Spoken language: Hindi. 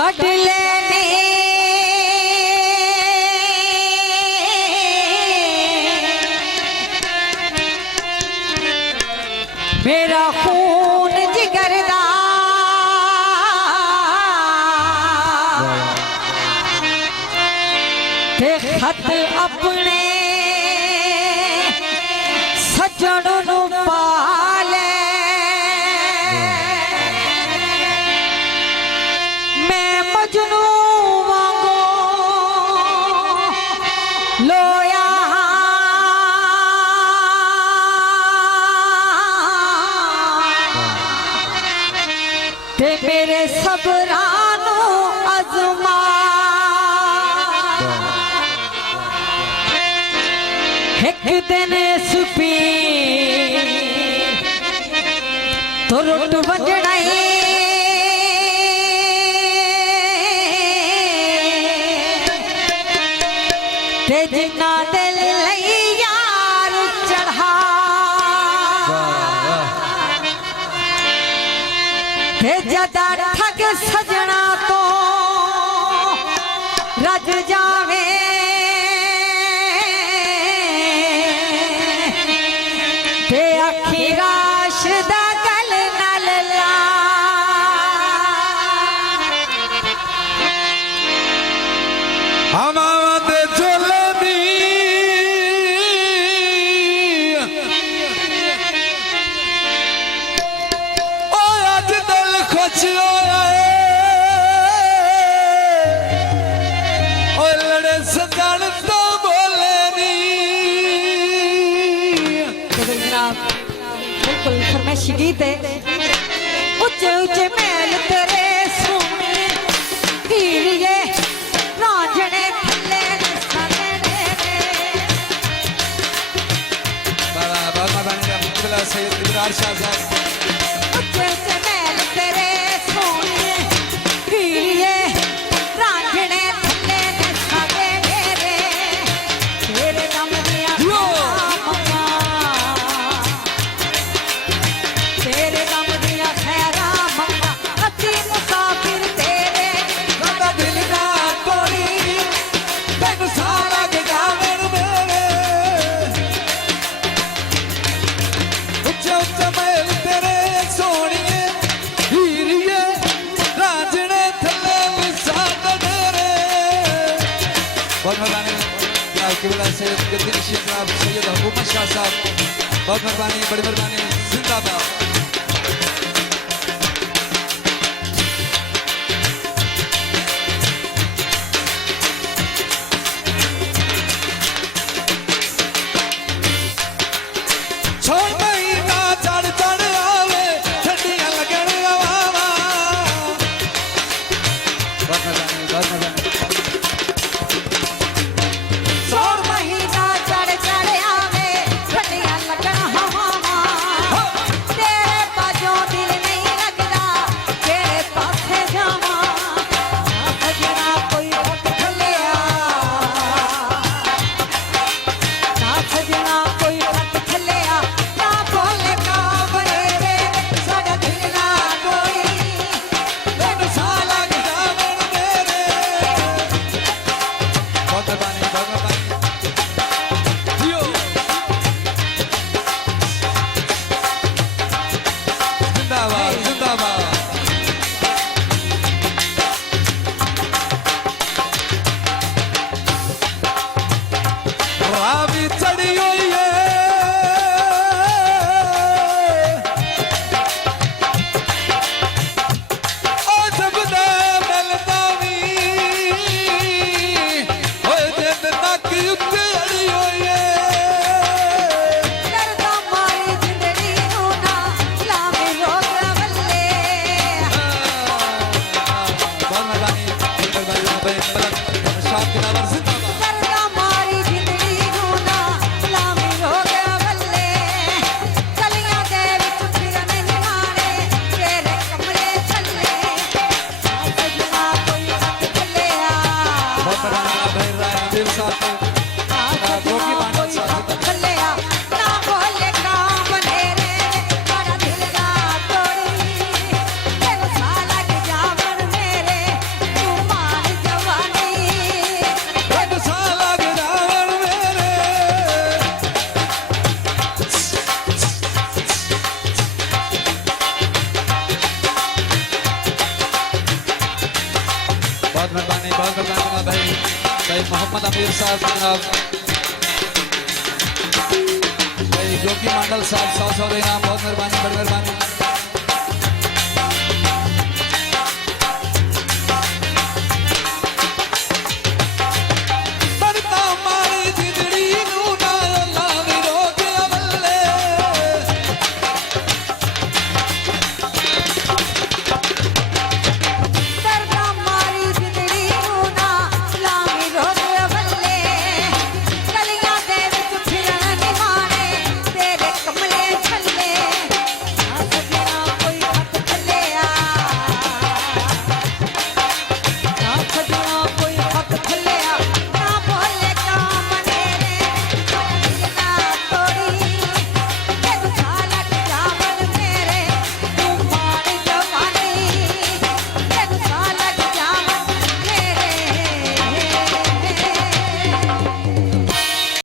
कट लेने मेरा खून जिगरदा ते खत अपने सजन नू पाले मैं मजनू वांगू लोया ते मेरे सबरानू अजमा एक दिन सुपी तो रुट बजड़ाई ते जिन्ना दिल यार चढ़ा ते जदा ठग सजना तो रज जावे ते अखी राश दा गल नाल ला हमावत चले दी ओ अज दिल खुश होया ओ लड़े सजन तो बोले नी। जनाब बिल्कुल फरमाइशी गीत है उच्चे उच्चे महल तेरे सोने हीरिए रांझने थल्ले नसाने बहुत मेहरबानी सैयद इब्रार शाह साहब। उच्चे उच्चे महल तेरे सोने हीरिए रांझने थल्ले नसाने तेरे दम दिया तेरे दम दिया खैरा मंगा अति मुसाफिर तेरे बंदा दिल ना कोई तेन सारा जगावन मेरे उच्चे उच्चे महल तेरे सोनिए हीरिए रांझने थल्ले विसात डेरे। बहुत मेहरबानी जनाब किबला सैयद गद्दी शेख साहब सैयद हुकूमत शाह साहब बहुत मेहरबानी बड़ी मेहरबानी जिंदाबाद। छोड़ महीना चढ़ चढ़ आवे ठंडियां लगन हवावा। बहुत मेहरबानी बहुत मेहरबानी। सोर महीना चढ़ चढ़ आवे ठंडियां लगन हवावां तेरे बहुत मेहरबानी जनाब भाई मोहम्मद अमीर साहब जनाब भाई जोगी मंडल साहब 100 देना बहुत मेहरबानी बड़ी मेहरबानी